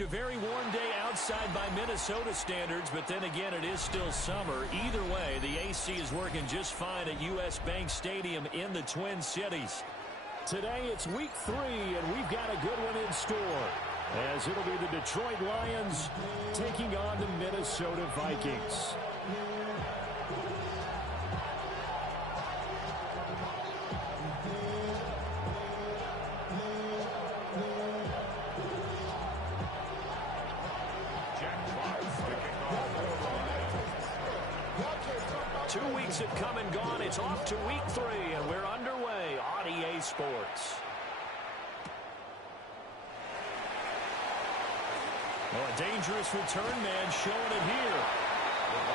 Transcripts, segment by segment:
A very warm day outside by Minnesota standards, but then again, it is still summer. Either way, the AC is working just fine at U.S. Bank Stadium in the Twin Cities. Today, it's week 3, and we've got a good one in store, as it'll be the Detroit Lions taking on the Minnesota Vikings. Have come and gone. It's off to week 3, and we're underway on EA Sports. Well, a dangerous return man showing it here.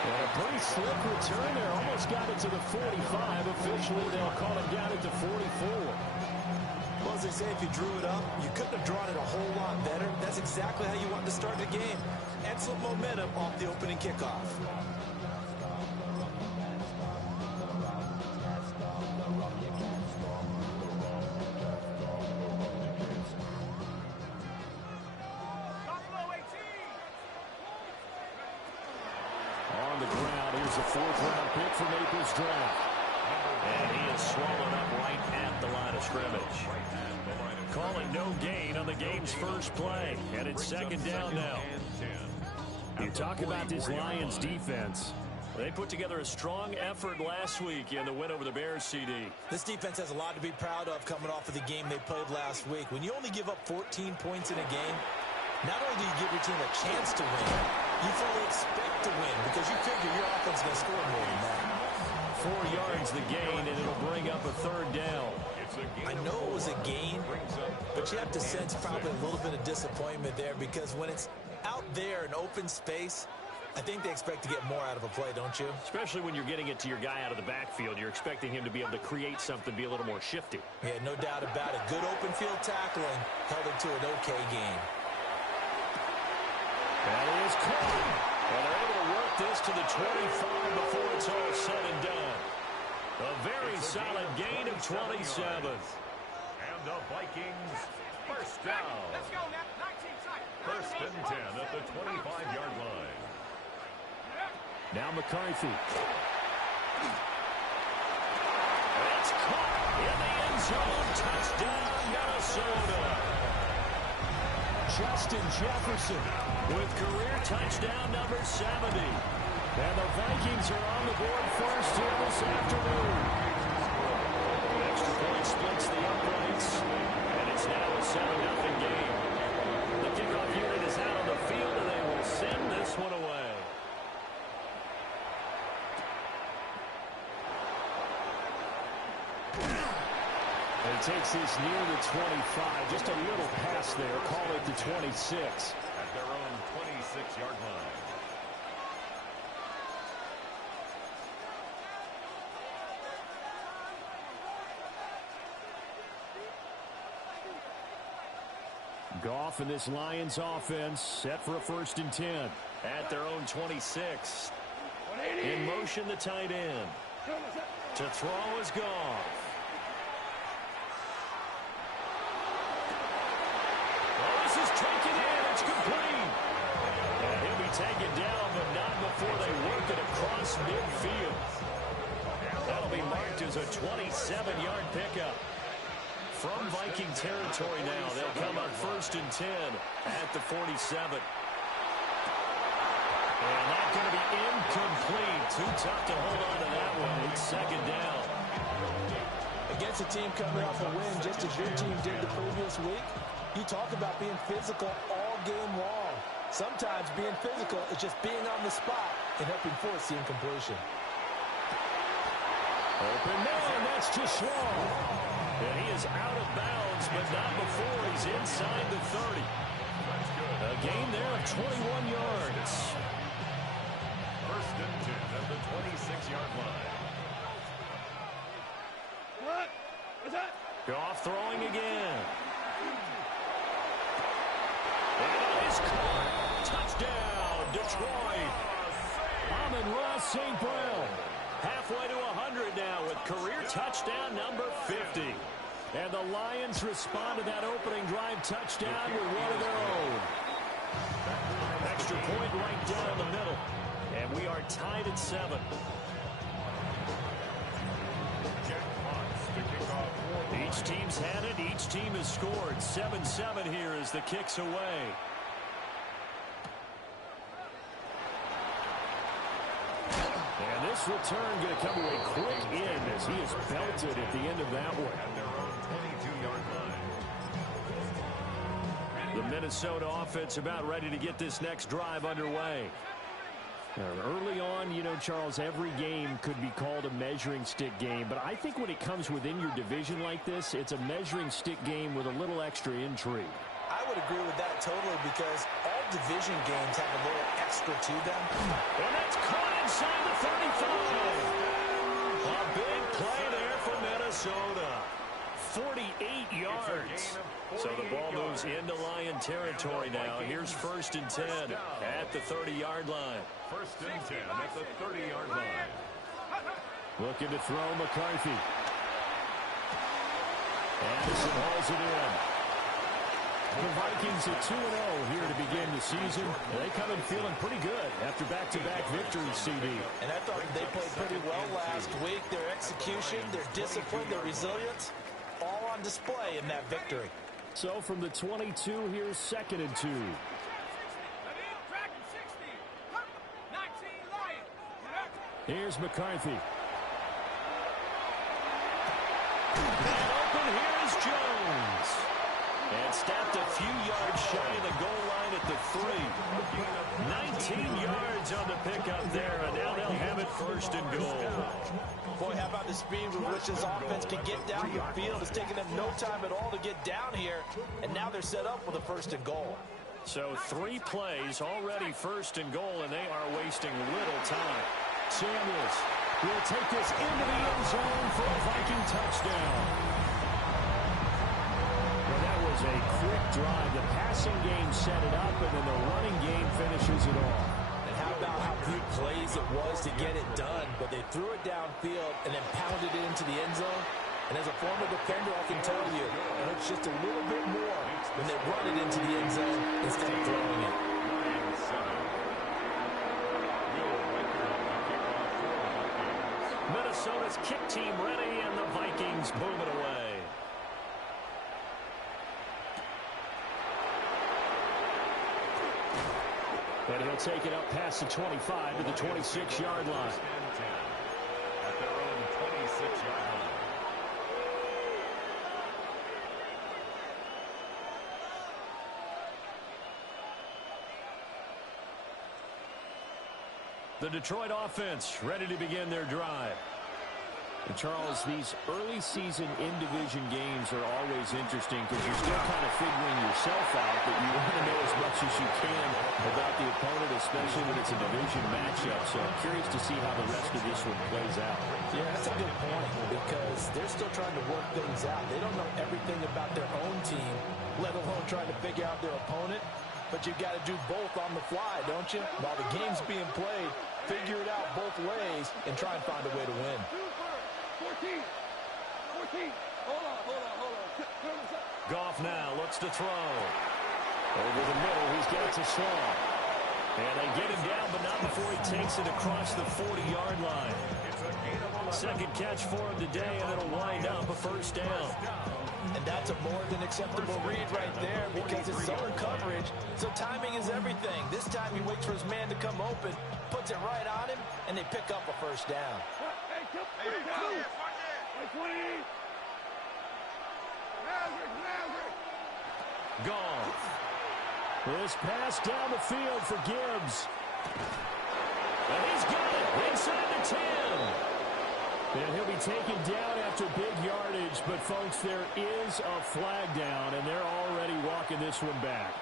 And a pretty slick return there. Almost got it to the 45. Officially, they'll call it down at the 44. Well, as they say, if you drew it up, you couldn't have drawn it a whole lot better. That's exactly how you want to start the game. Excellent momentum off the opening kickoff. On the ground, here's a 4th-round pick from Naples draft. And he is swallowed up right at the line of scrimmage. Calling no gain on the game's first play. And it's 2nd down now. You talk about this Lions defense. They put together a strong effort last week in the win over the Bears, CD. This defense has a lot to be proud of coming off of the game they played last week. When you only give up 14 points in a game, not only do you give your team a chance to win, you fully expect to win because you figure your offense is going to score more than that. 4 yards the gain, and it'll bring up a 3rd down. I know it was a gain, but you have to sense probably a little bit of disappointment there because when it's out there in open space, I think they expect to get more out of a play, don't you? Especially when you're getting it to your guy out of the backfield. You're expecting him to be able to create something, be a little more shifty. Yeah, no doubt about it. Good open field tackling held it to an okay game. That is caught. Well, they're able to work this to the 25 before it's all said and done. A very solid gain of 27. And the Vikings, first down. Let's go now. 19 seconds. 1st and 10 at the 25-yard line. Now McCarthy. It's caught in the end zone. Touchdown, Minnesota. Justin Jefferson with career touchdown number 70. And the Vikings are on the board first here this afternoon. The extra point splits the uprights, and it's now a 7-0 game. The kickoff unit is out on the field, and they will send this one away. And he takes this near the 25. Just a little pass there. Call it the 26. At their own 26-yard line. Goff and this Lions offense set for a 1st and 10. At their own 26. In motion, the tight end. To throw is Goff. Taken in, it's complete. And he'll be taken down, but not before they work it across midfield. That'll be marked as a 27-yard pickup. From Viking territory now, they'll come up 1st and 10 at the 47. And that's going to be incomplete. Too tough to hold on to that one. It's 2nd down. Against a team coming off a win, just as your team did the previous week, you talk about being physical all game long. Sometimes being physical is just being on the spot and helping force the incompletion. Open man, that's just wrong. And he is out of bounds, but not before he's inside the 30. A gain there of 21 yards. 1st and 10 at the 26-yard line. What? What's that? Goff throwing again. And it is caught. Touchdown, Detroit. Amon-Ra St. Brown. Halfway to 100 now with career touchdown number 50. And the Lions respond to that opening drive touchdown with one of their own. Extra point right down the middle. And we are tied at 7. Each team's had it. Each team has scored. 7-7 here as the kick's away. And this return going to come away quick in as he is belted at the end of that one. At their own 22-yard line. The Minnesota offense about ready to get this next drive underway. Early on, you know, Charles, every game could be called a measuring stick game. But I think when it comes within your division like this, it's a measuring stick game with a little extra intrigue. I would agree with that totally because all division games have a little extra to them. And that's caught inside the 35. A big play there for Minnesota. 48 yards. So the ball moves into Lion territory now. Here's 1st and 10 at the 30-yard line. 1st and 10 at the 30-yard line. Looking to throw McCarthy. Addison hauls it in. The Vikings at 2-0 here to begin the season. They come in feeling pretty good after back-to-back victories, CD. And I thought they played pretty well last week. Their execution, their discipline, their resilience, all on display in that victory. So from the 22, here's 2nd and 2. Here's McCarthy. And open, here is Jones. And stopped a few yards shy of the goal line at the 3. 19 yards on the pickup there, and now they'll have it 1st and goal. Boy, how about the speed with which this offense can get down the field? It's taken them no time at all to get down here, and now they're set up with a 1st and goal. So 3 plays, already 1st and goal, and they are wasting little time. Samuels will take this into the end zone for a Viking touchdown. Well, that was a quick drive. The passing game set it up, and then the running game finishes it off. And how about how good plays it was to get it done, but they threw it downfield and then pounded it into the end zone. And as a former defender, I can tell you, it hurts just a little bit more when they run it into the end zone instead of throwing it. Minnesota's kick team ready, and the Vikings boom it away. And he'll take it up past the 25 to the 26-yard line. At their own 26-yard line. The Detroit offense ready to begin their drive. And Charles, these early season in-division games are always interesting because you're still kind of figuring yourself out, but you want to know as much as you can about the opponent, especially when it's a division matchup. So I'm curious to see how the rest of this one plays out. Yeah, that's a good point because they're still trying to work things out. They don't know everything about their own team, let alone trying to figure out their opponent. But you got to do both on the fly, don't you? While the game's being played, figure it out both ways and try and find a way to win. 14. Hold on. Goff now looks to throw. Over the middle, he's got to Shaw. And they get him down, but not before he takes it across the 40-yard line. Second catch for him today, and it'll wind up a 1st down. And that's a more than acceptable read right there because it's zone coverage, so timing is everything. This time he waits for his man to come open, puts it right on him, and they pick up a 1st down. Goff. This pass down the field for Gibbs. And he's got it inside the 10. And he'll be taken down after big yardage, but folks, there is a flag down, and they're already walking this one back.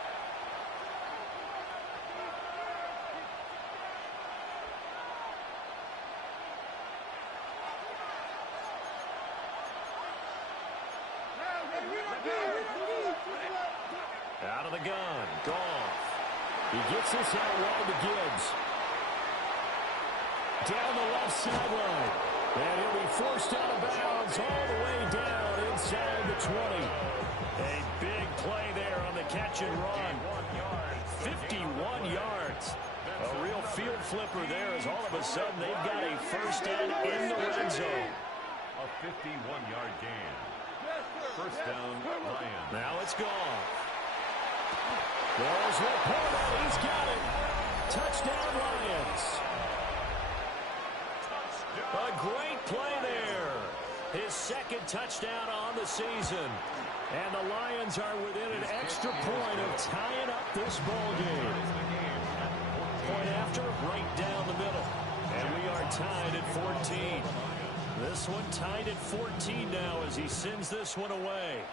Out of the gun, Goff. He gets this out wide to Gibbs. down the left sideline. And he'll be forced out of bounds all the way down inside the 20. A big play there on the catch and run. 51 yards. A real field flipper there as all of a sudden they've got a first down in the red zone. A 51-yard gain. First down, Lions. Now it's gone. There's Laporta. He's got it. Touchdown, Lions. A great play there. His second touchdown on the season. And the Lions are within an extra point of tying up this ball game. Point after, right down the middle. And we are tied at 14. This one tied at 14 now as he sends this one away.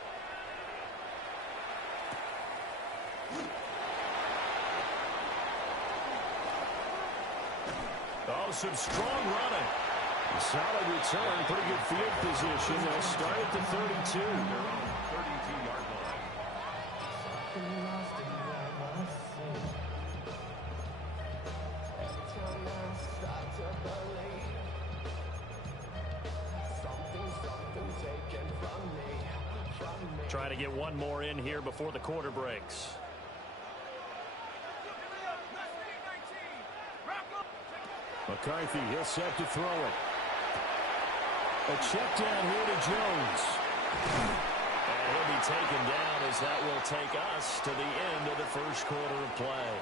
Oh, some strong running. Solid return, pretty good field position. They'll start at the 32. 32-yard line. Try to get one more in here before the quarter breaks. McCarthy, he'll set to throw it. A check down here to Jones. And he'll be taken down as that will take us to the end of the first quarter of play.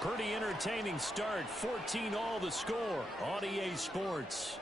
Pretty entertaining start. 14 all the score on EA Sports.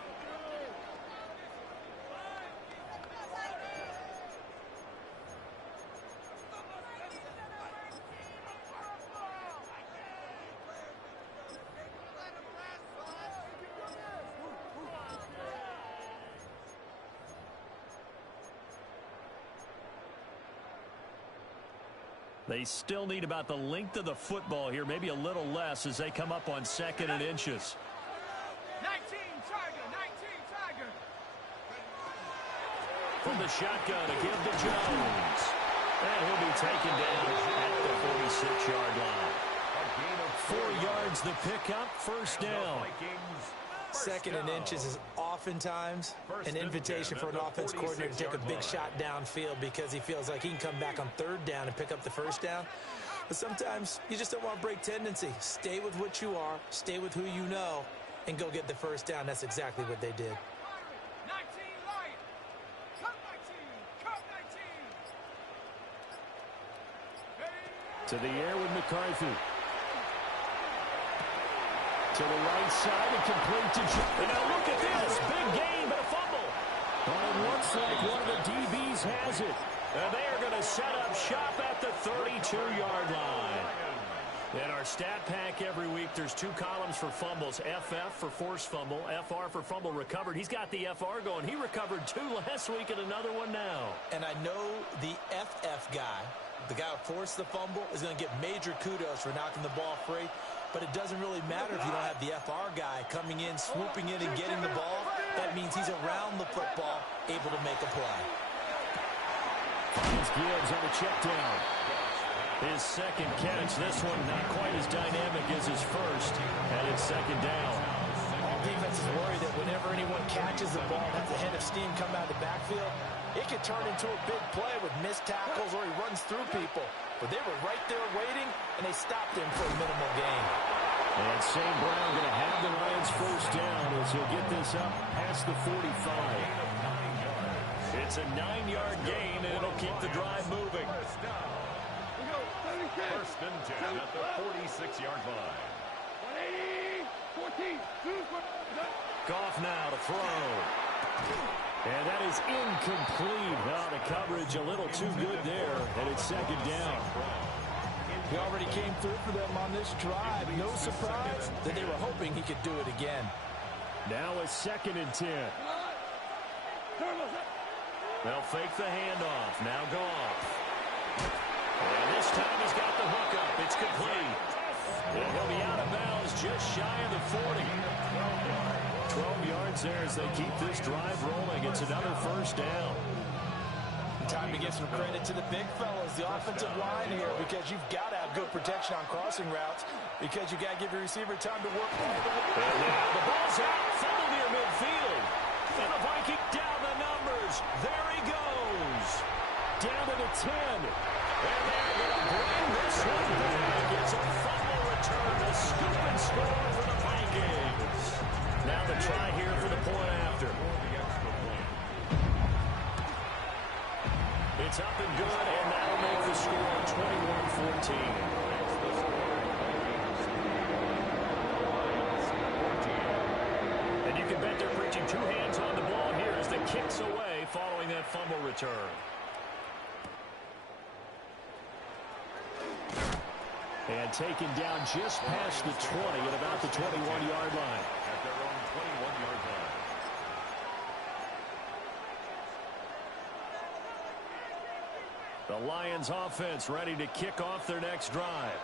They still need about the length of the football here, maybe a little less as they come up on 2nd and inches. 19 Tiger, 19 Tiger. From the shotgun to give to Jones. And he'll be taken down at the 46-yard line. 4 yards the pickup, first down. 2nd and inches is oftentimes an invitation for an offense coordinator to take a big shot downfield because he feels like he can come back on 3rd down and pick up the first down. But sometimes you just don't want to break tendency. Stay with what you are, stay with who you know, and go get the first down. That's exactly what they did. 19 Lion. Cut 19. Cut 19. To the air with McCarthy. To the right side and complete to Jones. And now look at this. Big game, but a fumble. But it looks like one of the DBs has it. And they are going to set up shop at the 32-yard line. In our stat pack every week, there's 2 columns for fumbles. FF for forced fumble, FR for fumble recovered. He's got the FR going. He recovered 2 last week and another one now. And I know the FF guy, the guy who forced the fumble, is going to get major kudos for knocking the ball free. But it doesn't really matter if you don't have the FR guy coming in, swooping in, and getting the ball. That means he's around the football, able to make a play. Finds Gibbs on the check down. His second catch. This one not quite as dynamic as his first. And it's 2nd down. All defenses worry that whenever anyone catches the ball and has a head of steam come out of the backfield, it can turn into a big play with missed tackles or he runs through people. But they were right there waiting, and they stopped him for a minimal gain. And St. Brown going to have the Lions first down as he'll get this up past the 45. It's a 9-yard gain, and it'll keep the drive moving. First and 10 at the 46-yard line. 180, 14. Goff now to throw. And that is incomplete. Well, the coverage a little too good there, and it's 2nd down. He already came through for them on this drive. No surprise that they were hoping he could do it again. Now a 2nd and 10. They'll fake the handoff. Now Goff. And this time he's got the hook up. It's complete. And he'll be out of bounds just shy of the 40. 12 yards there as they keep this drive rolling. It's another first down. Time to give some credit to the big fellas, the offensive line here, because you've got to have good protection on crossing routes, because you've got to give your receiver time to work all the way. And now the ball's out, full near midfield. And the Viking down the numbers. There he goes. Down to the 10. And they're going to bring this one back. It's a fumble return, a scoop and score for the Vikings. Now the try here for the point after. It's up and good, and that'll make the score 21-14. And you can bet they're preaching two hands on the ball here as the kick's away following that fumble return. And taken down just past the 20 at about the 21-yard line. At their own 21-yard line. The Lions offense ready to kick off their next drive.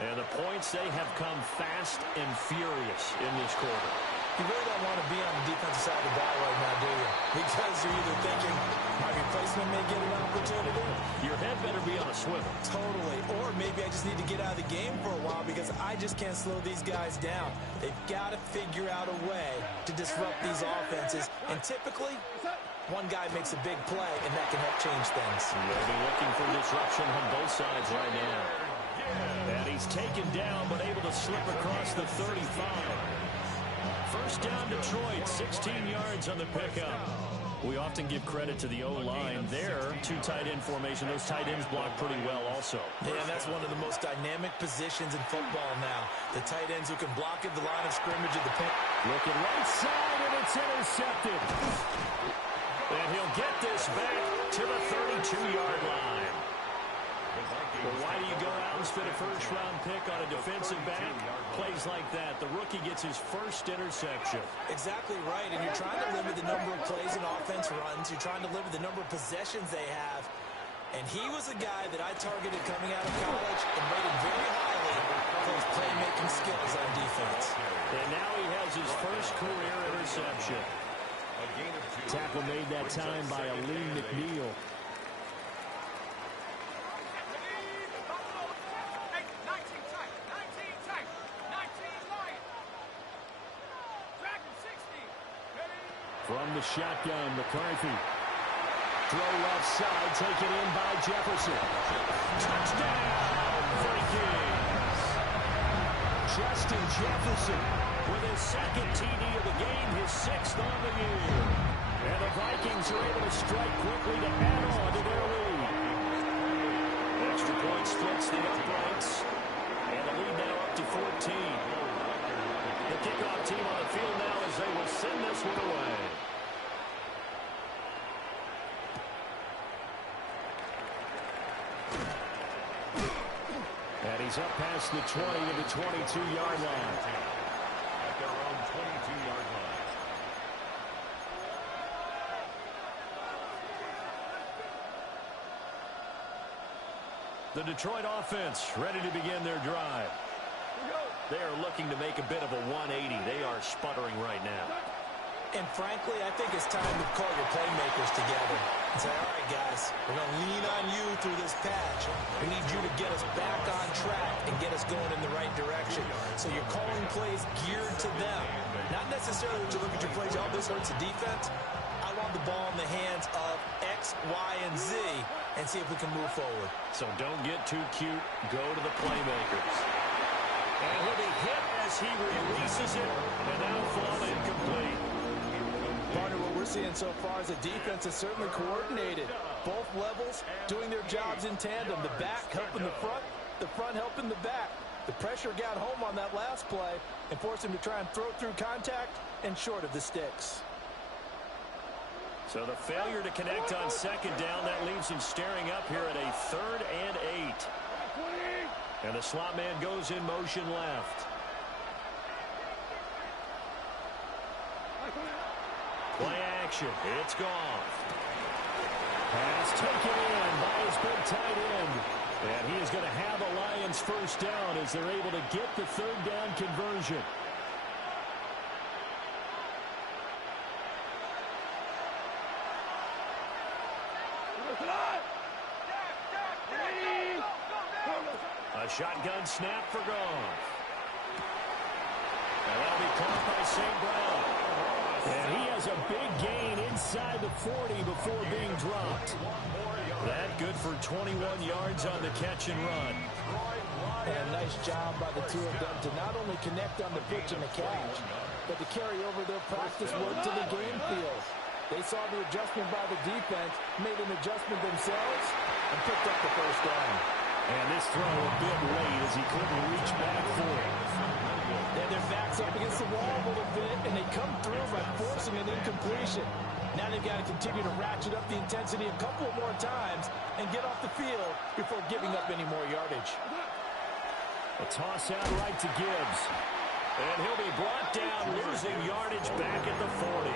And the points, they have come fast and furious in this quarter. You really don't want to be on the defensive side of the ball right now, do you? Because you're either thinking my replacement may get an opportunity. Your head better be on a swivel. Totally. Or maybe I just need to get out of the game for a while because I just can't slow these guys down. They've got to figure out a way to disrupt these offenses. And typically, one guy makes a big play, and that can help change things. They'll be looking for disruption on both sides right now. And he's taken down, but able to slip across the 35. First down, Detroit, 16 yards on the pickup. We often give credit to the O-line there. Two tight end formation. Those tight ends block pretty well also. Yeah, and that's one of the most dynamic positions in football now. The tight ends who can block at the line of scrimmage at the pin. Looking right side, and it's intercepted. And he'll get this back to the 32-yard line. Well, why do you go out and spend a first-round pick on a defensive back? Plays like that. The rookie gets his first interception. Exactly right, and you're trying to limit the number of plays and offense runs. You're trying to limit the number of possessions they have. And he was a guy that I targeted coming out of college and rated very highly for his playmaking skills on defense. And now he has his first career interception. Tackle made that time by Aleem McNeil. From the shotgun, McCarthy. Throw left side, taken in by Jefferson. Touchdown, Vikings! Justin Jefferson with his second TD of the game, his sixth on the year. And the Vikings are able to strike quickly to add on to their lead. Extra point splits the uprights. And the lead now up to 14. The kickoff team on the field now as they will send this one away. And he's up past the 20 to the 22-yard line. At their own 22-yard line. The Detroit offense ready to begin their drive. They are looking to make a bit of a 180. They are sputtering right now. And frankly, I think it's time to call your playmakers together and say, all right, guys, we're going to lean on you through this patch. We need you to get us back on track and get us going in the right direction. So you're calling plays geared to them. Not necessarily that you look at your plays, oh, this hurts the defense. I want the ball in the hands of X, Y, and Z and see if we can move forward. So don't get too cute. Go to the playmakers. And he'll be hit as he releases it, and now fall incomplete. Partner, what we're seeing so far is the defense is certainly coordinated. Both levels doing their jobs in tandem. The back helping the front helping the back. The pressure got home on that last play and forced him to try and throw through contact and short of the sticks. So the failure to connect on second down, that leaves him staring up here at a 3rd and 8. And the slot man goes in motion left. Play action. It's gone. Pass taken in by his big tight end. And he is going to have a Lions first down as they're able to get the 3rd down conversion. A shotgun snap for Goff. And that'll be caught by St. Brown. And he has a big gain inside the 40 before being dropped. That good for 21 yards on the catch and run. And a nice job by the two of them to not only connect on the pitch and the catch, but to carry over their practice work to the game field. They saw the adjustment by the defense, made an adjustment themselves, and picked up the first down. And this throw a bit late as he couldn't reach back for it. And their backs up against the wall a little bit, and they come through by forcing an incompletion. Now they've got to continue to ratchet up the intensity a couple more times and get off the field before giving up any more yardage. A toss out right to Gibbs. And he'll be brought down, losing yardage back at the 40.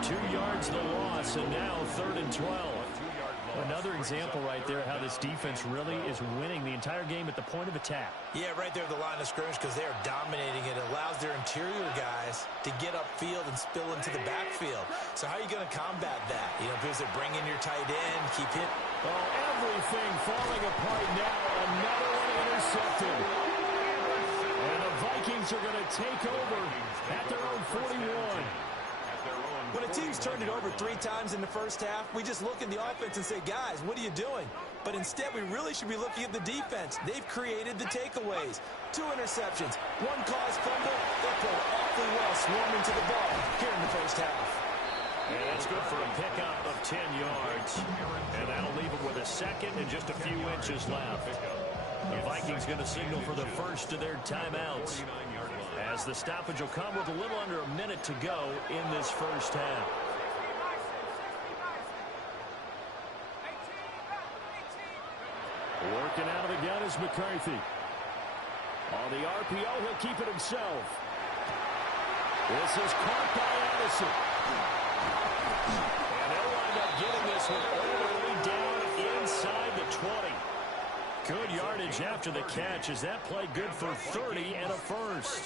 2 yards the loss, and now 3rd and 12. Another example right there how this defense really is winning the entire game at the point of attack. Yeah, right there at the line of scrimmage because they are dominating it. It allows their interior guys to get upfield and spill into the backfield. So how are you going to combat that? You know, because they bring in your tight end, keep hit. Oh, everything falling apart now. Another one intercepted. And the Vikings are going to take over at their own 41. When a team's turned it over 3 times in the first half, we just look at the offense and say, guys, what are you doing? But instead, we really should be looking at the defense. They've created the takeaways. 2 interceptions, 1 caused fumble. They played awfully well swarming to the ball here in the first half. And that's good for a pickup of 10 yards. And that'll leave it with a second and just a few inches left. The Vikings going to signal for the first of their timeouts, as the stoppage will come with a little under a minute to go in this first half. Working out of the gun is McCarthy. On the RPO, he'll keep it himself. This is caught by Addison. And they'll wind up getting this one all the way down inside the 20. Good yardage after the catch. Is that play good for 30 and a first?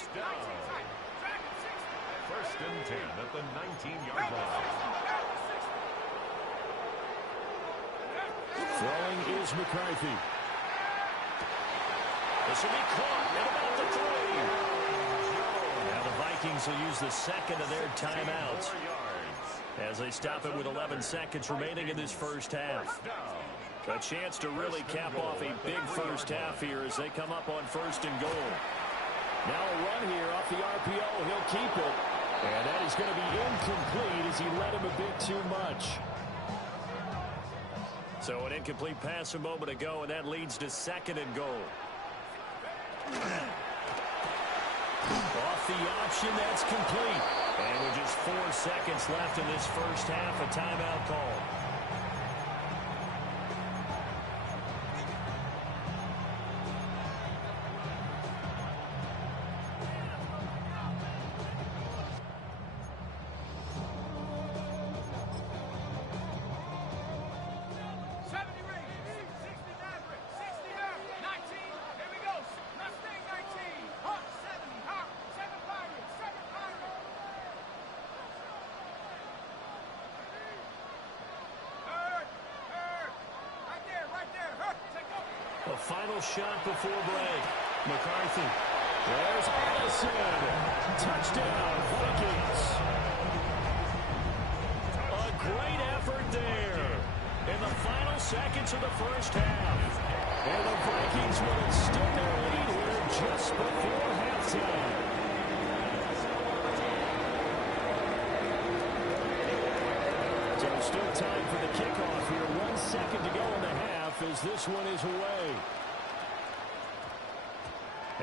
First and 10 at the 19-yard line. Throwing is McCarthy. This will be caught at about the 3. Now the Vikings will use the second of their timeouts as they stop it with 11 seconds remaining in this first half. A chance to really cap off a big first half here as they come up on 1st and goal. Now a run here off the RPO. He'll keep it. And that is going to be incomplete as he led him a bit too much. So an incomplete pass a moment ago, and that leads to 2nd and goal. Off the option, that's complete. And with just 4 seconds left in this first half, a timeout call. A final shot before break. McCarthy. There's Addison. Touchdown, Vikings. A great effort there in the final seconds of the first half. And the Vikings will extend their lead here just before halftime. So still time for the kickoff here. 1 second to go in the half as this one is away.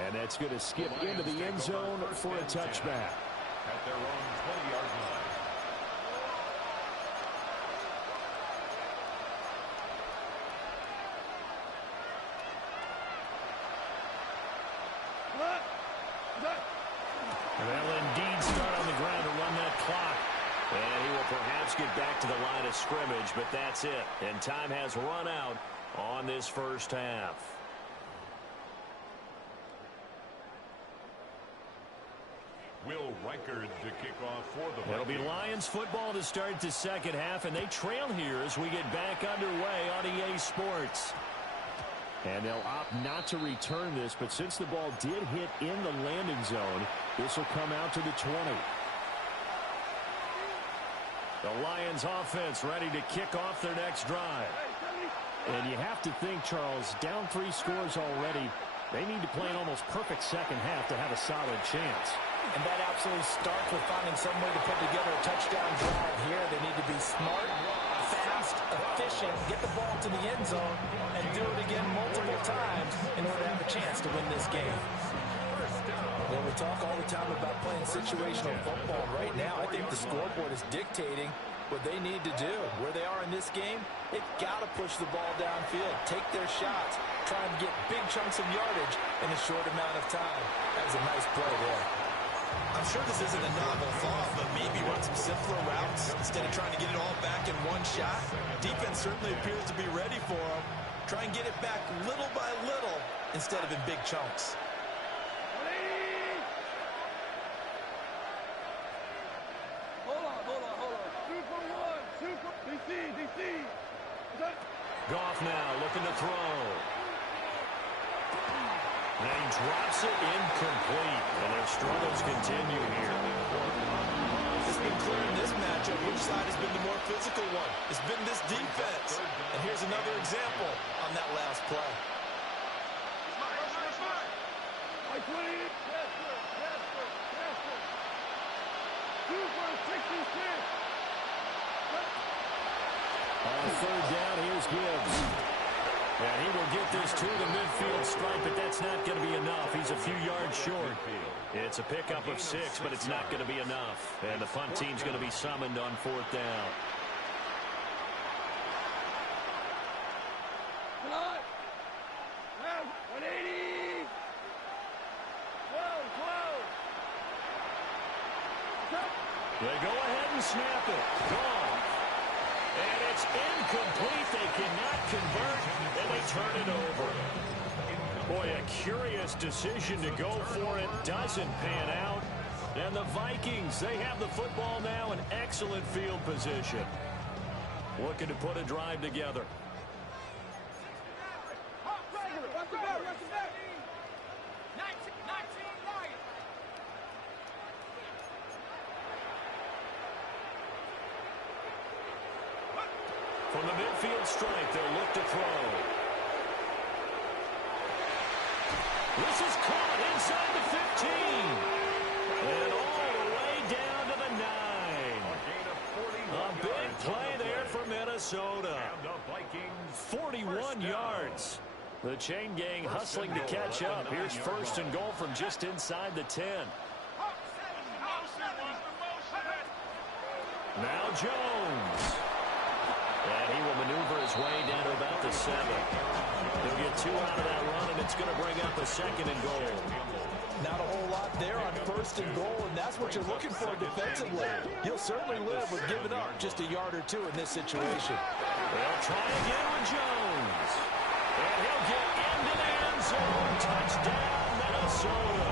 And that's going to skip into the end zone for a touchback. At their own 20-yard line. And they'll indeed start on the ground to run that clock. And he will perhaps get back to the line of scrimmage, but that's it. And time has run out on this first half. Will Reichard to kick off for the It'll be Lions football to start the second half, and they trail here as we get back underway on EA Sports. And they'll opt not to return this, but since the ball did hit in the landing zone, this will come out to the 20. The Lions offense ready to kick off their next drive. And you have to think, Charles, down 3 scores already, they need to play an almost perfect second half to have a solid chance. And that absolutely starts with finding some way to put together a touchdown drive here. They need to be smart, fast, efficient, get the ball to the end zone, and do it again multiple times in order to have a chance to win this game. Well, we talk all the time about playing situational football. Right now, I think the scoreboard is dictating what they need to do. Where they are in this game, they've got to push the ball downfield, take their shots, try and get big chunks of yardage in a short amount of time. That was a nice play there. I'm sure this isn't a novel thought, but maybe run some simpler routes instead of trying to get it all back in one shot. Defense certainly appears to be ready for them. Try and get it back little by little instead of in big chunks. Goff now looking to throw. And he drops it incomplete. And their struggles continue here. It's been clear in this matchup which side has been the more physical one. It's been this defense. And here's another example on that last play. On third down, here's Gibbs. And he will get this to the midfield stripe, but that's not going to be enough. He's a few yards short. It's a pickup of 6, but it's not going to be enough. And the punt team's going to be summoned on 4th down. They go ahead and snap it. Gone. And it's incomplete. They cannot convert, and they turn it over. Boy, a curious decision to go for it. Doesn't pan out. And the Vikings, they have the football now in excellent field position. Looking to put a drive together. From the midfield stripe, they'll look to throw. This is caught inside the 15. And all the way down to the 9. A big play there for Minnesota. 41 yards. The chain gang hustling to catch up. Here's 1st and goal from just inside the 10. Now Jones. And he will maneuver his way down to about the 7. He'll get 2 out of that run, and it's going to bring up a 2nd and goal. Not a whole lot there on 1st and goal, and that's what you're looking for defensively. You'll certainly live with giving up just a yard or 2 in this situation. They'll try again with Jones. And he'll get into the end zone. Touchdown, Minnesota.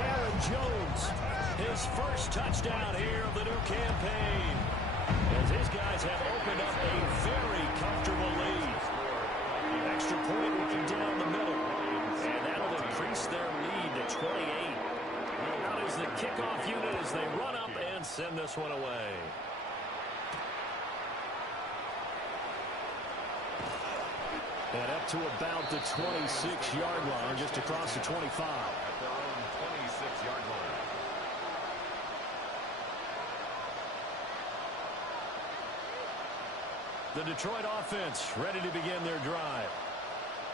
Aaron Jones, his first touchdown here of the new campaign. As his guys have opened up a very comfortable lead. Extra point looking down the middle. And that'll increase their lead to 28. Now there's the kickoff unit as they run up and send this one away. And up to about the 26-yard line, just across the 25. At their own 26-yard line. The Detroit offense ready to begin their drive.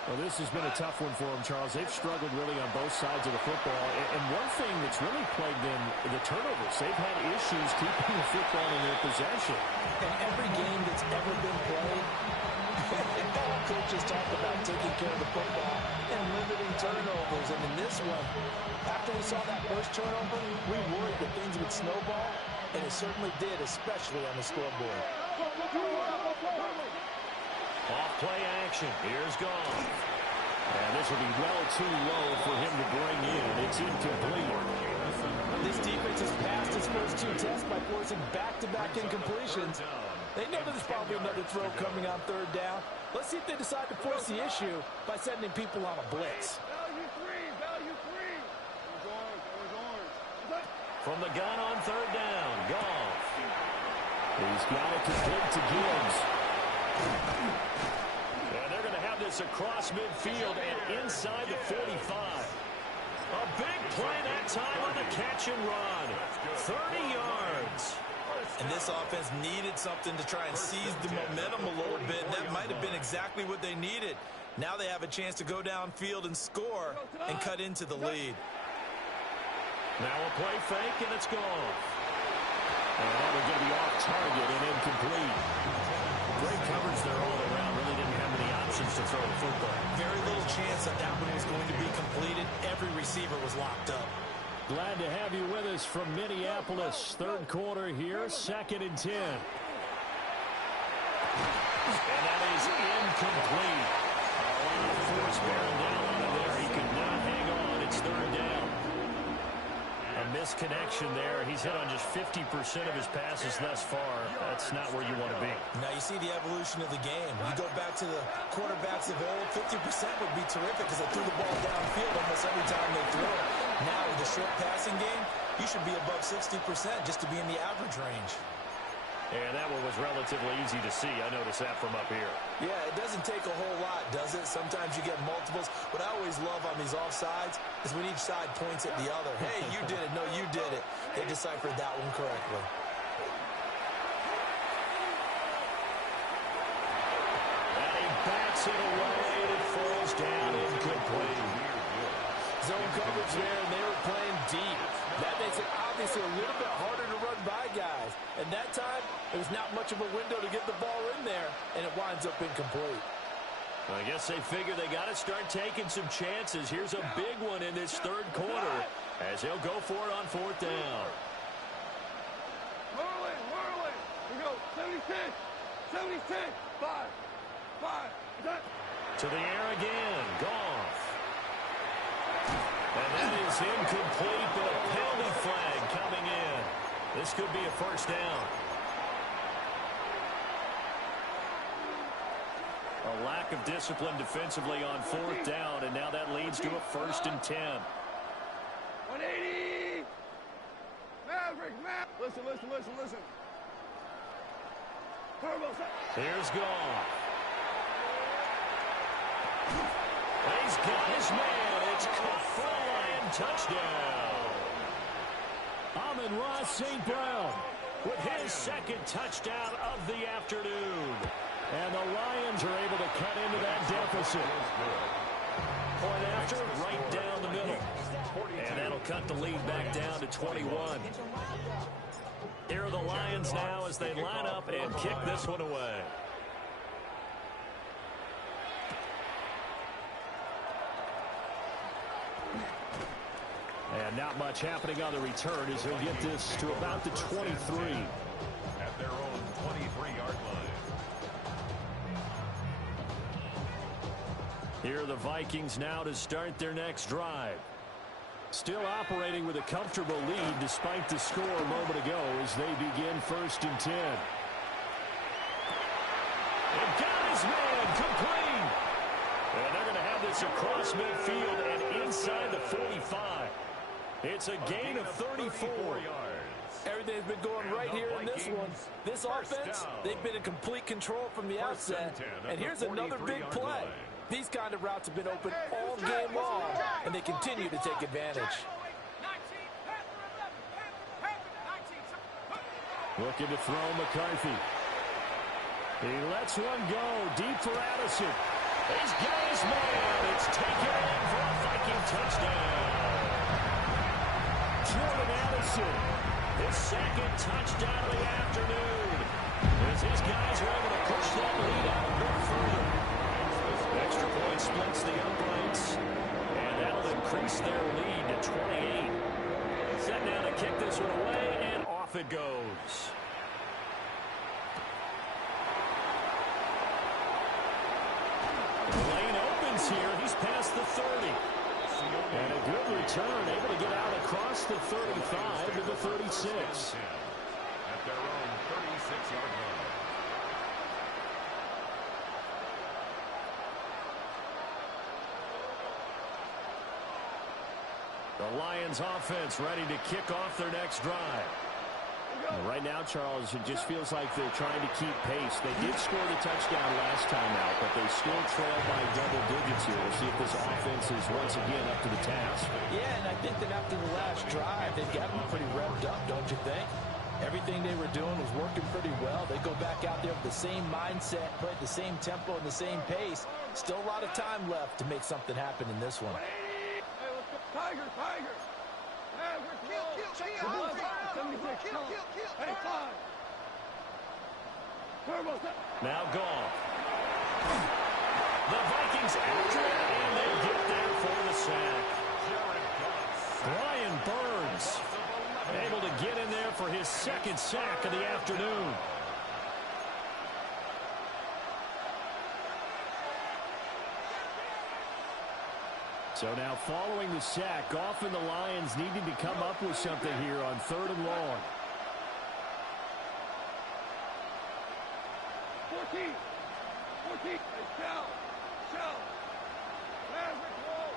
Well, this has been a tough one for them, Charles. They've struggled really on both sides of the football. And one thing that's really plagued them, the turnovers. They've had issues keeping the football in their possession. In every game that's ever been played, all coaches talk about taking care of the football and limiting turnovers. And in this one, after we saw that first turnover, we worried that things would snowball, and it certainly did, especially on the scoreboard. Off play action. Here's Goff. And this will be well too low for him to bring in. It's incomplete. This defense has passed its first two tests by forcing back-to-back incompletions. They know there's probably another throw coming on third down. Let's see if they decide to force the issue by sending people on a blitz. Value three, value three. From the gun on third down, Goff. He's got it complete to Gibbs. And they're going to have this across midfield and inside the 45. A big play that time on the catch and run. 30 yards. And this offense needed something to try and seize the momentum a little bit. And that might have been exactly what they needed. Now they have a chance to go downfield and score and cut into the lead. Now a play fake, and it's gone. And that was going to be off target and incomplete. Great coverage there all around. Really didn't have many options to throw the football. Very little chance that that one was going to be completed. Every receiver was locked up. Glad to have you with us from Minneapolis. Third quarter here, 2nd and 10. And that is incomplete. A lot of force bearing down on him there. He could not hang on. It's third down. A misconnection there. He's hit on just 50% of his passes thus far. That's not where you want to be. Now you see the evolution of the game. You go back to the quarterbacks of old, 50% would be terrific because they threw the ball downfield almost every time they threw it. Now with the short passing game, you should be above 60% just to be in the average range. And that one was relatively easy to see. I noticed that from up here. Yeah, it doesn't take a whole lot, does it? Sometimes you get multiples. What I always love on these offsides is when each side points at the other. Hey, you did it. No, you did it. They deciphered that one correctly. And he backs it away, and it falls down incomplete. Zone coverage there, and they were playing deep. That makes it obviously a little bit harder to run by guys. And that time, there was not much of a window to get the ball in there, and it winds up incomplete. I guess they figure they got to start taking some chances. Here's a big one in this third quarter as he'll go for it on fourth down. Whirling. We go 76, 76, 5, done. To the air again, Goff. And that is incomplete, but a penalty flag coming in. This could be a first down. A lack of discipline defensively on fourth down, and now that leads to a 1st and 10. 180. Maverick. Listen. Turbo. Here's Goff. He's got his man. It's caught for a Lion touchdown. Amon-Ra St. Brown with his 2nd touchdown of the afternoon. And the Lions are able to cut into that deficit. Point after, right down the middle. And that'll cut the lead back down to 21. Here are the Lions now as they line up and kick this one away. And not much happening on the return as he'll get this to about the 23. At their own 23-yard line. Here are the Vikings now to start their next drive. Still operating with a comfortable lead despite the score a moment ago as they begin 1st and 10. And got his man complete. And they're going to have this across midfield and inside the 45. It's a gain of 34 yards. Everything's been going right here in this one. This offense, they've been in complete control from the outset. And here's another big play. These kind of routes have been open all game long, and they continue to take advantage. Looking to throw McCarthy. He lets one go deep for Addison. He's got his man. It's taken in for a Viking touchdown. Jordan Addison, his 2nd touchdown of the afternoon. As his guys are able to push that lead out a bit further. Extra point splits the uprights, and that'll increase their lead to 28. Set now to kick this one away, and off it goes. The lane opens here. He's past the 30. And a good return, able to get out across the 35 to the 36. At their own 36-yard line. The Lions offense ready to kick off their next drive. Right now, Charles, it just feels like they're trying to keep pace. They did score the touchdown last time out, but they still trail by double digits here. We'll see if this offense is once again up to the task. Yeah, and I think that after the last drive, they've gotten pretty revved up, don't you think? Everything they were doing was working pretty well. They go back out there with the same mindset, play at the same tempo and the same pace. Still a lot of time left to make something happen in this one. Tiger, Tiger. Hey, five. Turbo. Now Goff. The Vikings after it, and they get there for the sack. Brian Burns able to get in there for his second sack of the afternoon. So now following the sack, Goff and the Lions needing to come up with something here on 3rd and long. 14. Hey, shell. Maverick, roll.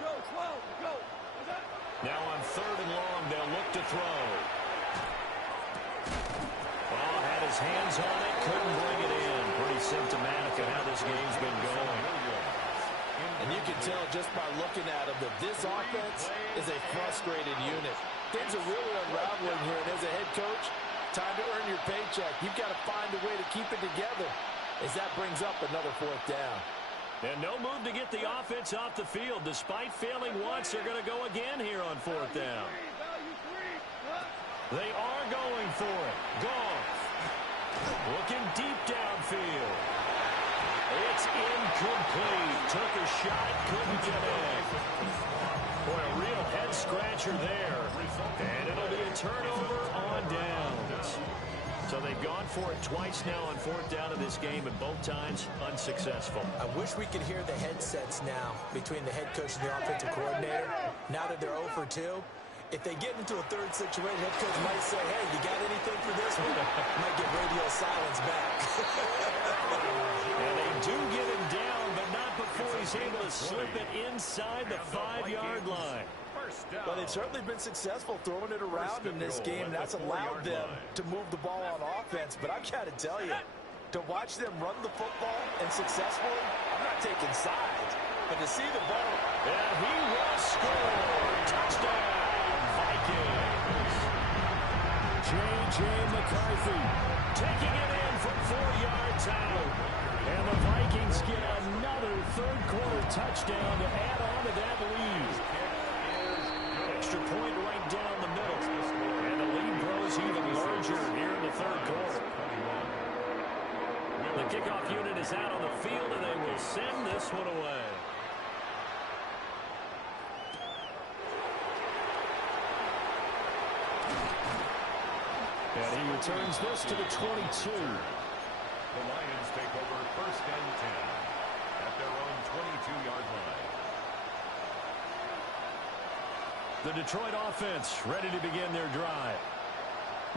Go, 12, go. Now on 3rd and long, they'll look to throw. Well, had his hands on it, couldn't bring it in. Pretty symptomatic of how this game's been going. And you can tell just by looking at him that this offense is a frustrated unit. Things are really unraveling here, and as a head coach, time to earn your paycheck. You've got to find a way to keep it together as that brings up another 4th down. And no move to get the offense off the field. Despite failing once, they're going to go again here on 4th down. They are going for it. Goff looking deep downfield. It's incomplete. Took a shot, couldn't get in. Boy, a real head-scratcher there. And it'll be a turnover on downs. So they've gone for it twice now on 4th down in this game, and both times unsuccessful. I wish we could hear the headsets now between the head coach and the offensive coordinator. Now that they're 0 for 2, if they get into a 3rd situation, head coach might say, hey, you got anything for this one? Might get radio silence back. And they do get him down, but not before he's able to slip it inside the 5-yard line. Well, they've certainly been successful throwing it around in this game, and that's allowed them to move the ball on offense. But I've got to tell you, to watch them run the football and successfully, I'm not taking sides, but to see the ball. And he will score. Touchdown, Vikings. J.J. McCarthy taking it in from 4 yards out. And the Vikings get another 3rd quarter touchdown to add on to that lead. Extra point right down the middle. And the lead grows even larger here in the 3rd quarter. The kickoff unit is out on the field, and they will send this one away. And he returns this to the 22. The Lions take over 1st and 10 at their own 22-yard line. The Detroit offense ready to begin their drive.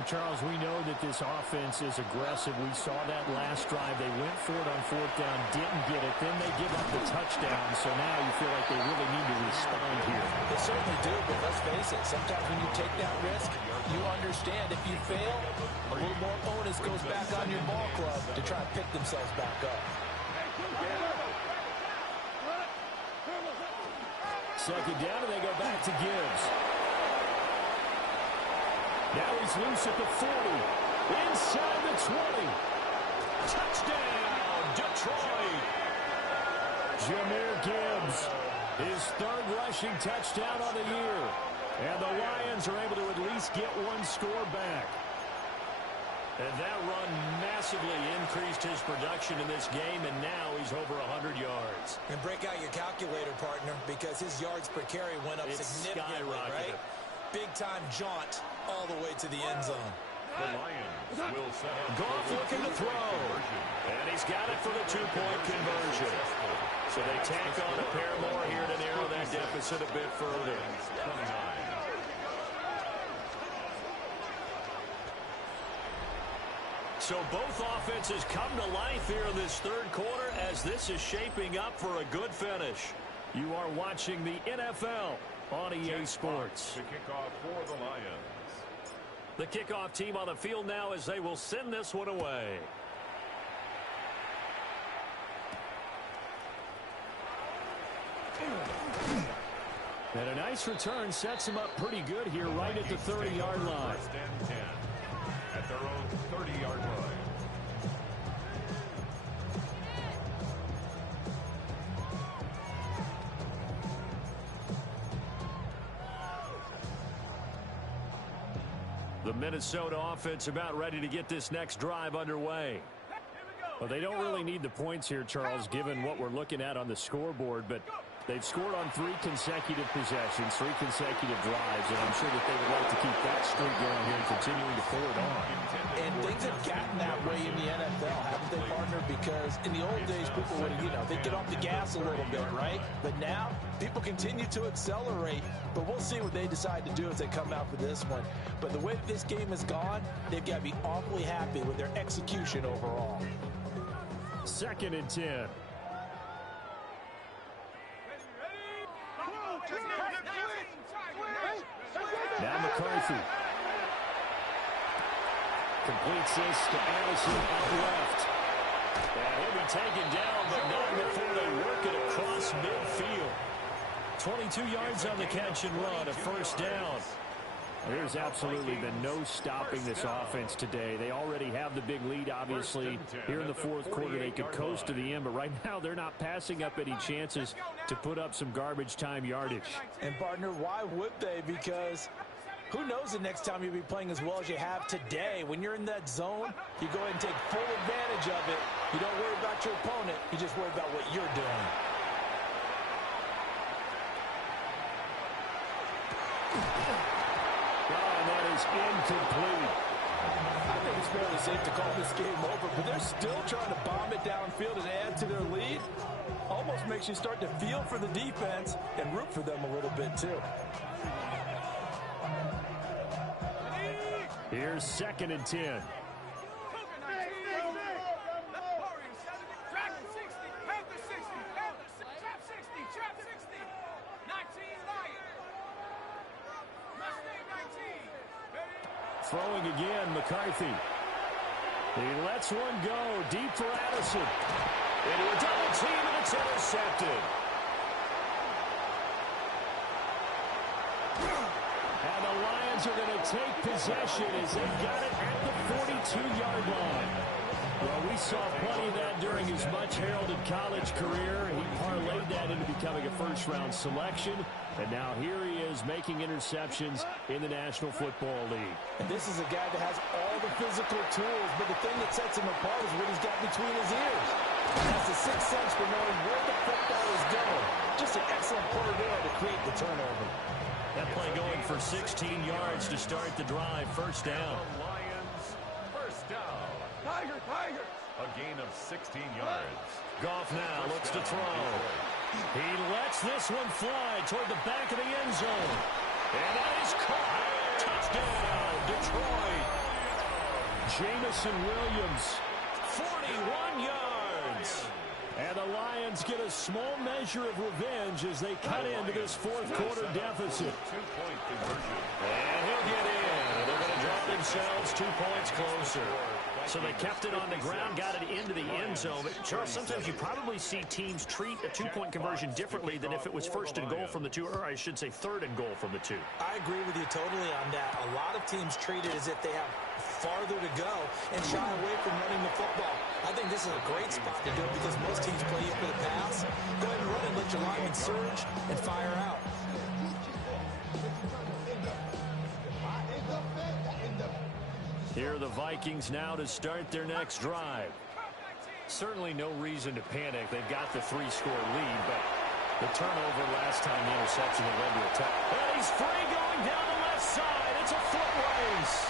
Charles, we know that this offense is aggressive. We saw that last drive. They went for it on 4th down, didn't get it. Then they give up the touchdown. So now you feel like they really need to respond here. They certainly do, but let's face it. Sometimes when you take that risk, you understand if you fail, a little more onus goes back on your ball club to try and pick themselves back up. 2nd down, and they go back to Gibbs. Now he's loose at the 40. Inside the 20. Touchdown, Detroit. Jahmyr Gibbs, his 3rd rushing touchdown on the year. And the Lions are able to at least get one score back. And that run massively increased his production in this game, and now he's over 100 yards. And break out your calculator, partner, because his yards per carry went up significantly, right? Big-time jaunt all the way to the end zone. The Lions will set up. Goff looking to throw. And he's got it for the two-point conversion. So they tack on a pair more here to narrow that deficit a bit further. 29. So both offenses come to life here in this third quarter as this is shaping up for a good finish. You are watching the NFL on EA Sports. The kickoff for the Lions. The kickoff team on the field now as they will send this one away. And a nice return sets them up pretty good here right at the 30-yard line. First and 10 at their own 30-yard line. The Minnesota offense about ready to get this next drive underway. Well, they don't really need the points here, Charles, given what we're looking at on the scoreboard, but they've scored on 3 consecutive possessions, 3 consecutive drives, and I'm sure that they would like to keep that streak going here and continuing to pull it on. And things have gotten that way in the NFL, haven't they, partner? Because in the old days, people would, they'd get off the gas a little bit, right? But now, people continue to accelerate, but we'll see what they decide to do as they come out for this one. But the way that this game has gone, they've got to be awfully happy with their execution overall. 2nd and 10. Now McCarthy. Completes this to Addison out left. And he'll be taken down, but not before they work it across midfield. 22 yards on the catch and run, a first down. There's absolutely been no stopping this offense today. They already have the big lead, obviously. Here in the fourth quarter, they could coast to the end, but right now they're not passing up any chances to put up some garbage time yardage. And, partner, why would they? Because who knows the next time you'll be playing as well as you have today. When you're in that zone, you go ahead and take full advantage of it. You don't worry about your opponent. You just worry about what you're doing. Incomplete. I think it's fairly safe to call this game over, but they're still trying to bomb it downfield and add to their lead. Almost makes you start to feel for the defense and root for them a little bit too. Here's 2nd and 10. Throwing again, McCarthy. He lets one go deep for Addison. Into a double team, and it's intercepted. And the Lions are going to take possession as they've got it at the 42-yard line. Well, we saw plenty of that during his much-heralded college career. He parlayed that into becoming a first-round selection. And now here he is making interceptions in the National Football League. And this is a guy that has all the physical tools, but the thing that sets him apart is what he's got between his ears. He has the sixth sense for knowing where the football is going. Just an excellent play there to create the turnover. That play going for 16 yards to start the drive. First down. The Lions, first down. Tiger, Tiger. A gain of 16 yards. Goff now looks to throw. He lets this one fly toward the back of the end zone. And that is caught. Touchdown, Detroit. Jamison Williams, 41 yards. And the Lions get a small measure of revenge as they cut into this fourth quarter deficit. 2-point conversion. And he'll get in. They're going to draw themselves 2 points closer. So they kept it on the ground, got it into the end zone. But, Charles, sometimes you probably see teams treat a 2-point conversion differently than if it was first and goal from the 2, or I should say third and goal from the 2. I agree with you totally on that. A lot of teams treat it as if they have farther to go and shy away from running the football. I think this is a great spot to do it because most teams play you for the pass. Go ahead and run it, let your lineman surge, and fire out. Here are the Vikings now to start their next drive. Certainly no reason to panic. They've got the 3-score lead, but the turnover last time, the interception that led to a touchdown. And he's free going down the left side. It's a foot race.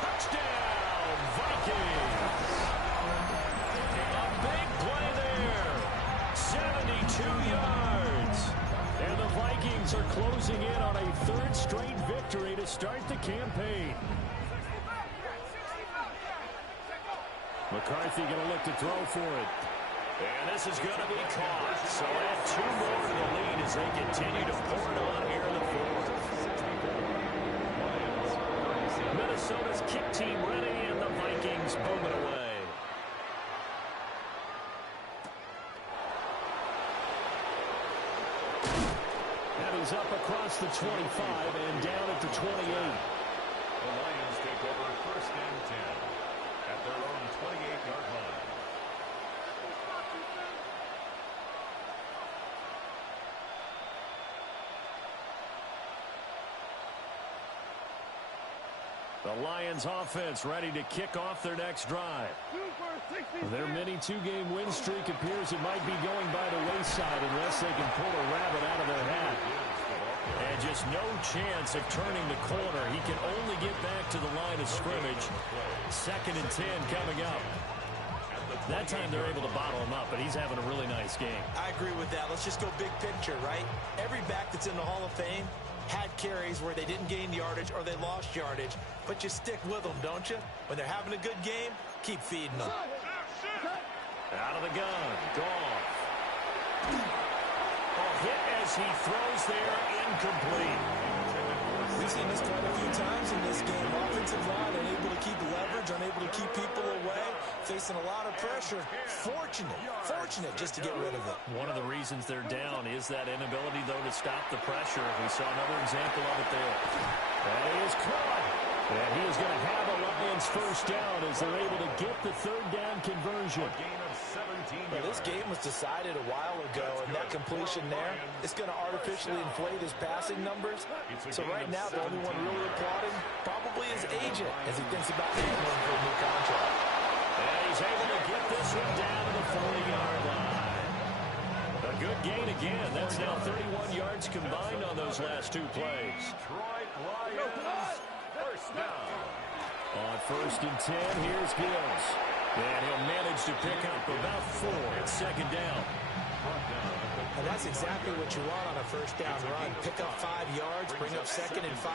Touchdown, Vikings. A big play there. 72 yards. And the Vikings are closing in on a third straight victory to start the campaign. McCarthy going to look to throw for it. And this is going to be caught. So add 2 more to the lead as they continue to pour it on here in the fourth. Minnesota's kick team ready, and the Vikings boom it away. That is up across the 25 and down at the 28. The Lions take over first and 10 at their own 28-yard line. The Lions offense ready to kick off their next drive. Their mini 2-game win streak appears it might be going by the wayside unless they can pull a rabbit out of their hat. And just no chance of turning the corner. He can only get back to the line of scrimmage. 2nd and 10 coming up. That time they're able to bottle him up, but he's having a really nice game. I agree with that. Let's just go big picture, right? Every back that's in the Hall of Fame had carries where they didn't gain yardage or they lost yardage, but you stick with them, don't you? When they're having a good game, keep feeding them. Out of the gun, Goff. A hit as he throws there, incomplete. We've seen this quite a few times in this game. Offensive line unable to keep leverage, unable to keep people away, facing a lot of pressure. Fortunate just to get rid of it. One of the reasons they're down is that inability, though, to stop the pressure. We saw another example of it there. That is caught. And he is going to have a Lions first down as they're able to get the 3rd down conversion. Well, this game was decided a while ago, and that completion there, it's going to artificially inflate his passing numbers. So right now, the only one really applauding probably his agent as he thinks about angling for a new contract. And he's able to get this one down to the 40-yard line. A good gain again. That's now 31 yards combined on those last 2 plays. Detroit Lions, first down. On 1st and 10, here's Gibbs. And he'll manage to pick up about 4 at 2nd down. And that's exactly what you want on a first down run. Pick up 5 yards, bring up 2nd and 5.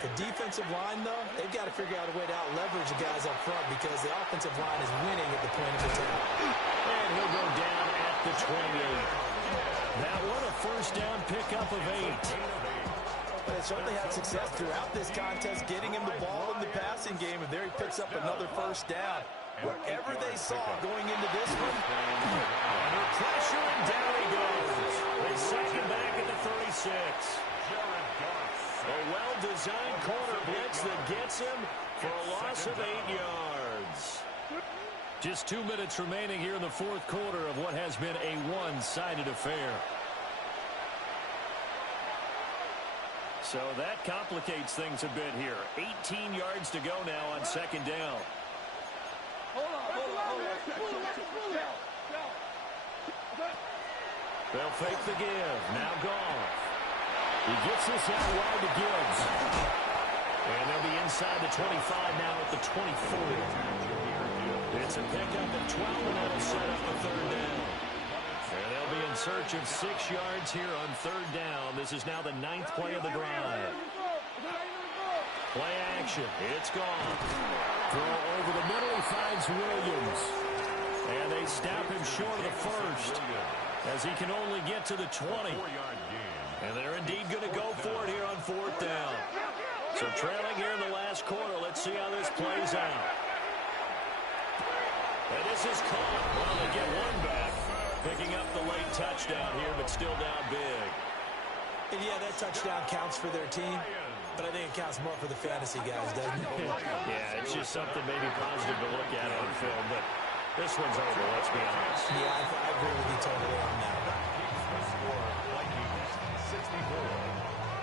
The defensive line, though, they've got to figure out a way to out-leverage the guys up front because the offensive line is winning at the point of attack. And he'll go down at the 28. That one a first down pickup of 8. But they certainly had success throughout this contest, getting him the ball in the passing game, and there he picks up another first down. Wherever they saw going into this one, under pressure, and down he goes. They set him back at the 36. A well-designed corner blitz that gets him for a loss of 8 yards. Just 2 minutes remaining here in the 4th quarter of what has been a one-sided affair. So that complicates things a bit here. 18 yards to go now on 2nd down. They'll fake the give. Now Goff. He gets this out wide to Gibbs. And they'll be inside the 25 now at the 24. It's a pickup of 12, and that'll set up the 3rd down. And they'll be in search of 6 yards here on 3rd down. This is now the 9th play of the drive. Play action. It's gone. Throw over the middle. He finds Williams. And they stop him short of the 1st as he can only get to the 20. And they're indeed going to go for it here on 4th down. So trailing here in the last quarter. Let's see how this plays out. And this is caught. Well, they get one back. Picking up the late touchdown here, but still down big. and yeah, that touchdown counts for their team. But I think it counts more for the fantasy guys, doesn't it? Yeah, it's just something maybe positive to look at on film, but this one's over, let's be honest. Yeah, I agree with you totally on that. Score, Vikings 64,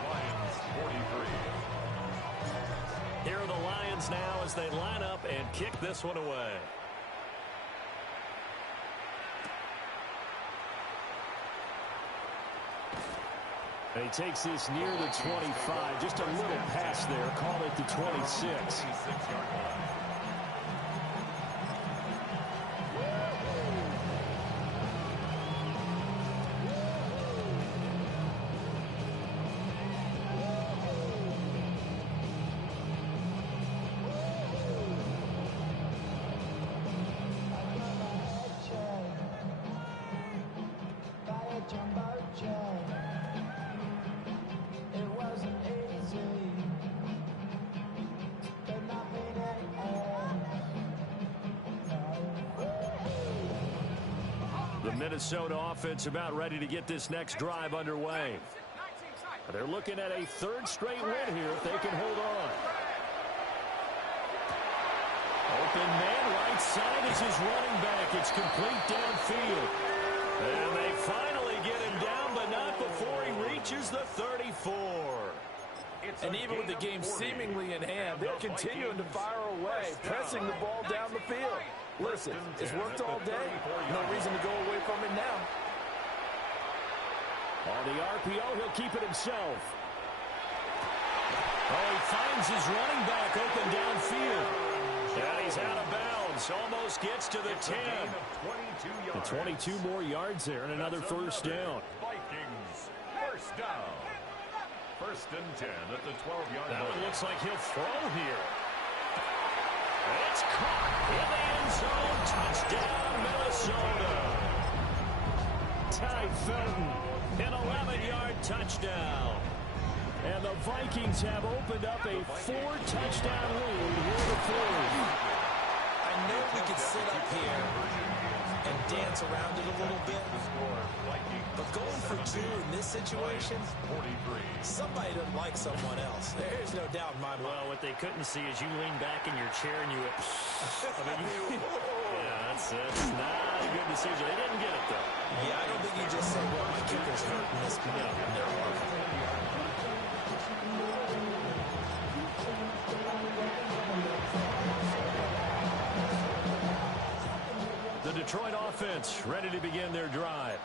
Lions 43. Here are the Lions now as they line up and kick this one away. And he takes this near the 25. Just a little pass there. Call it the 26. The Minnesota offense about ready to get this next drive underway. They're looking at a third straight win here if they can hold on. Open man right side is his running back. It's complete downfield. And they finally get him down, but not before he reaches the 34. And even with the game seemingly in hand, they're continuing to fire away, pressing the ball down the field. Listen, it's worked all day. No reason to go away from it now. On the RPO, he'll keep it himself. Oh, he finds his running back open downfield. And he's out of bounds. Almost gets to the 10. And 22 more yards there and another first down. Vikings, first down. First and 10 at the 12-yard line. Now it looks like he'll throw here. It's caught in the end zone. Touchdown, Minnesota. Ty Felton, an 11-yard touchdown. And the Vikings have opened up a 4-touchdown lead here in the fourth. I know we could sit up here and dance around it a little bit, but going for two in this situation, somebody doesn't like someone else. There's no doubt in my mind. Well, what they couldn't see is you lean back in your chair and you went, yeah, that's not a good decision. They didn't get it, though. Yeah, I don't think he just said, well, my kicker's hurting this point. The Detroit offense ready to begin their drive.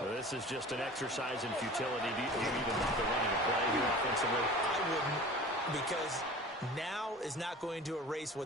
So this is just an exercise in futility. Do you even bother running a play here offensively? I wouldn't, because now is not going to erase what's